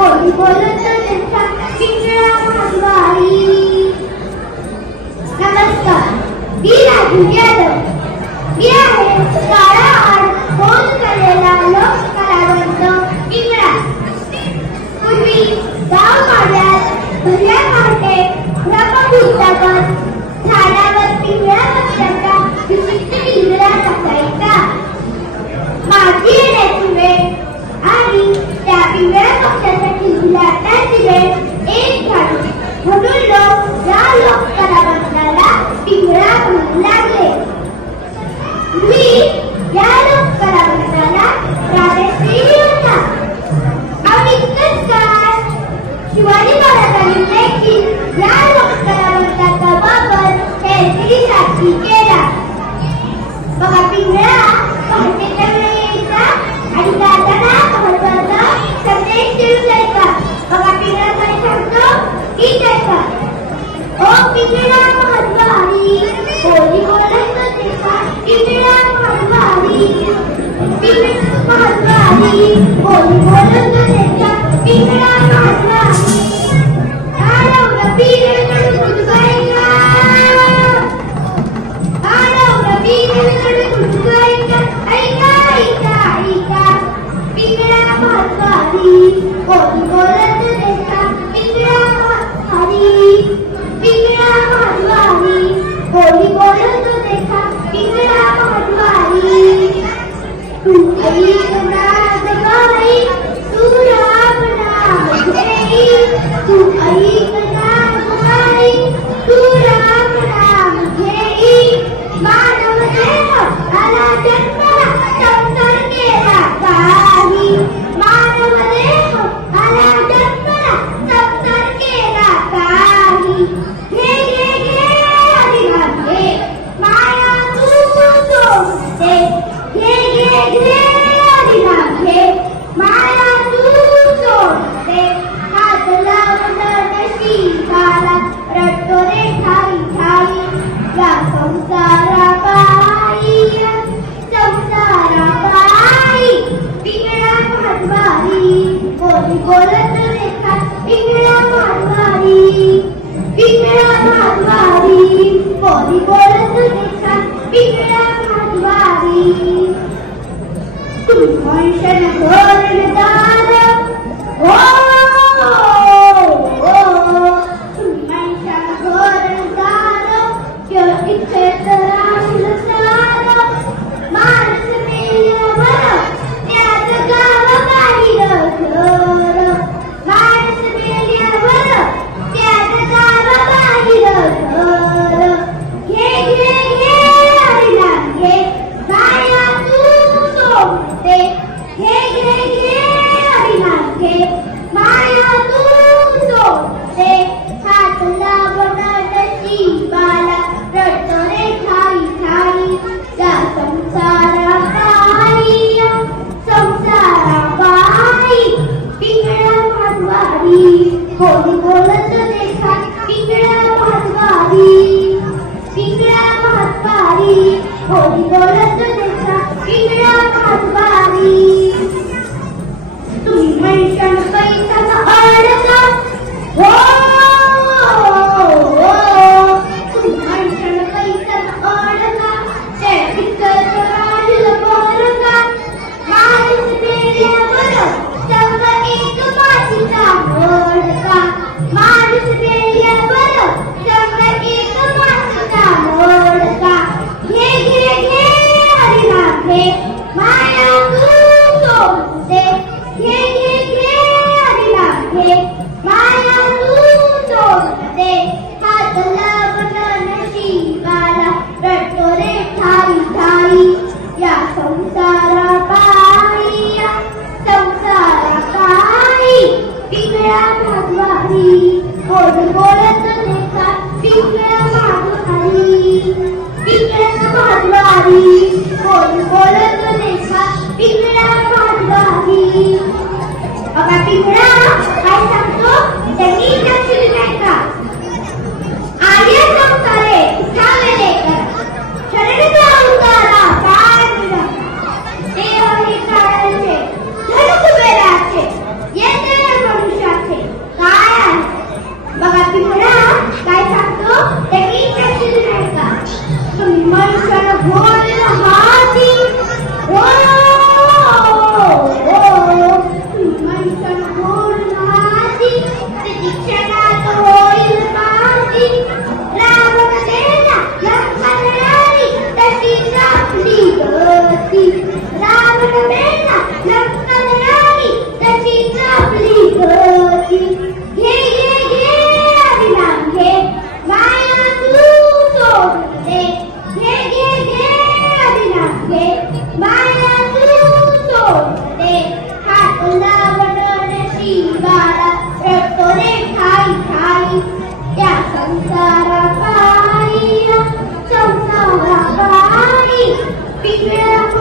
बोली बोलत त्यांचा पिंगळा महाद्वारी। नमस्कार, मी राजू यादव। मी आहे काळा आड होऊन गेलेला लोक कलावंत पिंगळा। पूर्वी गाव माड्यात भरल्या पहाटे ब्रह्ममुहूर्तावर झाडावर पिंगळा पक्ष्याचा विचित्र किलबिलाट असायचा। माझी येण्याची वेळ आणि त्या पिंगळा पक्ष्याच्या किलबिलाटाची वेळ एक झाली, म्हणून लोक या लोक कलावंताला पिंगळा म्हणू लागले। मी या लोक कलावंताला राजश्री होता। आणि इतकंच काय, शिवाजी महाराजांनी देखील या लोक कलावंताचा वापर हेरगिरीसाठी केला। बघा, पिंगळा पहाटेच्या वेळी यायचा आणि गाताना महत्वाचा संदेश देऊन जायचा। बघा, पिंगळा काय सांगतो की त्याचा ओ पिंगळा महत्वारी, बोली बोलत त्याचा पिंगळा महत्वारी, पिंगळा महत्वारी, बोली बोलत त्याचा पिंगळा महत्वारी। आडवलं पिंगळकडे कुठकायचा, आडवलं पिंगळकडे कुठकायचा, ऐका ऐका ऐका पिंगळा महत्वारी, बोली बोलत त्याचा पिंगळा महत्वारी, पिंगळा महत्वारी, बोली बोलत त्याचा पिंगळा महत्वारी। तू ऐक नाद गाई, तू राम नाम घेई, तू ऐक नाद गाई, तू राम नाम घेई। मानव देह आला जन्माला, संसार केला काही, मानव देह आला जन्माला, संसार केला काही। घे घे घे अधिकार घे, माया तू सोडते, घे घे घे अधिकार घे, माया तू सोडते। हात लावून नशिबाला रटतो रे ठाई ठाई, या संसारापायी, संसारापायी। पिंगळा महत्वारी, बोली बोलत रेखा पिंगळा महत्वारी, पिंगळा महत्वारी, बोली बोलत रेखा पिंगळा महत्वारी। तुमशन घोरदार हो, तुमशन घोरदार इथे राहील सार। माणस मेल्यावर त्याच गाव बाहेर घर, माणस मेल्यावर त्याच गाव बाहेर घर। घे घे घे हरिला घे, माया तू सोडते, घे घे घे हरिला घे, माया तू सोडते। हात लावून नशिबाला रटतो रे ठाई ठाई, या संसारापायी, संसारापायी। पिंगळा महत्वारी, बोली बोलत रेखा पिंगळा महत्वारी, पिंगळा महत्वारी, बोली बोलत रेखा पिंगळा महत्वारी। तुम्ही म्हणशाल पैशाचा अडका हो, तुम्ही म्हणशाल पैशाचा अडका, ते पिकत राहील बरका। माणूस मेल्यावर संग एक मातीचा मडका,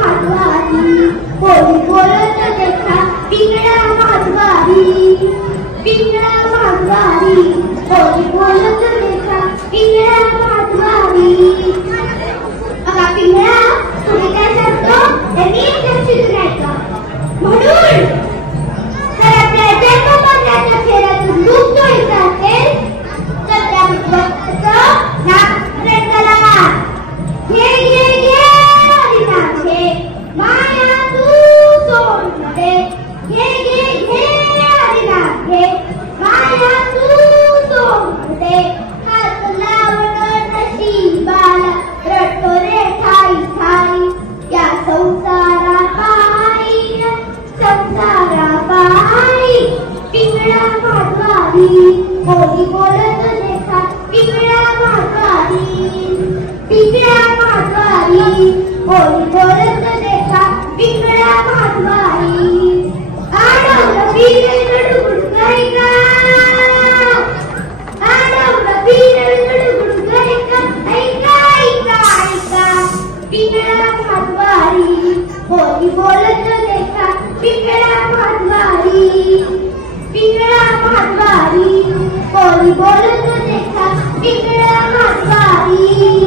माधवारी होली बोलत देखा पिंगळा माधवारी पिंगळा माधवारी होली बोलत देखा पिंगळा माधवारी बघा पिंगळा तुम्ही काय सांगतो त्यांनी लक्ष द्यायचं म्हणून जर आपल्या जन्ममरणाच्या खेळातून लूप व्हायचं असेल तर त्या भक्ताचं नामस्मरण करा घे घे घे हरिनाम घे माया तू सोड दे घे घे घे हरिनाम घे माया तू सोड दे हात लावण नशिबाला रटतो रे ठाई ठाई या संसारा बाई पिंगळा माधवारी होली बोलत देखा पिंगळा माधवारी पिंगळा माधवारी होली बोलत देखा पिंगळा माधवारी आडवलं बिरड गुडगुडगय का आडवलं बिरड गुडगुडगय का ऐका ऐका ऐका पिंगळा माधवारी होली बोलत देखा पिंगळा माधवारी पिंगळा माधवारी होली बोलत देखा पिंगळा माधवारी